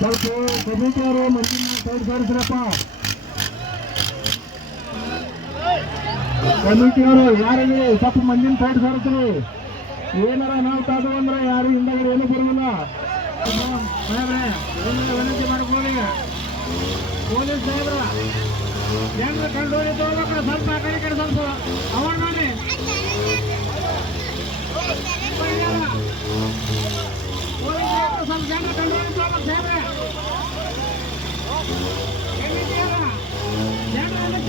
ಸ್ವಲ್ಪ ಕಮಿಟಿಯವರು ಮಂದಿನ ಸೈಡ್ ಸರಿಸ್ರಪ್ಪ. ಕಮಿಟಿಯವರು ಯಾರಿಗೆ ಸ್ವಲ್ಪ ಮಂದಿನ ಸೈಡ್ ಸರಿಸ್ರಿ. ಏನಾರ ನಾವು ಅನಾಹುತ ಅಂದ್ರೆ ಯಾರು ಹಿಂದಗಡೆ ಏನು ಇದನ್ನ ವಿನಂತಿ ಮಾಡ್ಕೊಳ್ಳಿ. ಪೊಲೀಸ್ ಸಾಹೇಬ್ರ ಕಂಡು ಕಂಡೋರಿ ತಗೋಬೇಕು ಸ್ವಲ್ಪ ಆ ಕಡೆ ಕಡೆ ಸ್ವಲ್ಪ ಅವನ್ ಮಾಡಿ ಪೊಲೀಸ್ ಸಾಹೇಬ್ರು ಸ್ವಲ್ಪ ಜನರ ಕಂಡೋರಿ ತಗೋಬೇಕು ಸಾಹೇಬ್ರೆ ಕಮಿಟಿಯವ್ರ,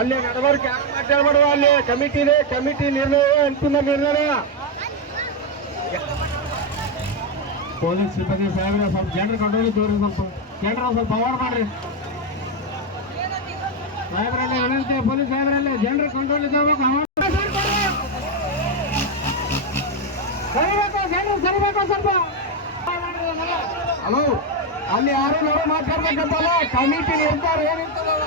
ಅಲ್ಲಿ ನಡವಳಿಕೆ ಯಾಕೆ ಮಾತಾಡ್ಬಾರ್ದು ಅಲ್ಲಿ. ಕಮಿಟಿ ಇದೆ ಕಮಿಟಿ ನಿರ್ಣಯ ಅಂತಿಮ ನಿರ್ಣಯ. ಪೊಲೀಸ್ ಸಿಬ್ಬಂದಿ ಸಾಹೇಬ್ರೆ ಸ್ವಲ್ಪ ಜನರು ಕಂಟ್ರೋಲ್ ತೋರಿ ಸ್ವಲ್ಪ. ಜನರು ಸ್ವಲ್ಪ ಅವಾರ್ಡ್ ಮಾಡ್ರಿ. ಸಾಹೇಬ್ರಲ್ಲಿ ಏನಂತೆ ಪೊಲೀಸ್ ಸಾಹೇಬ್ರಲ್ಲಿ ಜನರು ಕಂಟ್ರೋಲ್ ಸರಿಬೇಕು ಜನರು ಸರಿಬೇಕು ಸ್ವಲ್ಪ ಹಲೋ ಅಲ್ಲಿ ಯಾರು ನಾವು ಮಾತಾಡ್ಬೇಕಂತಲ್ಲ ಕಮಿಟಿ ನಿರ್ಧಾರ ಏನಿರ್ತದಲ್ಲ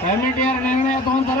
ಕಮಿಟಿಯವ್ರ ನಿರ್ಣಯ ತಗೊಂತಾರೆ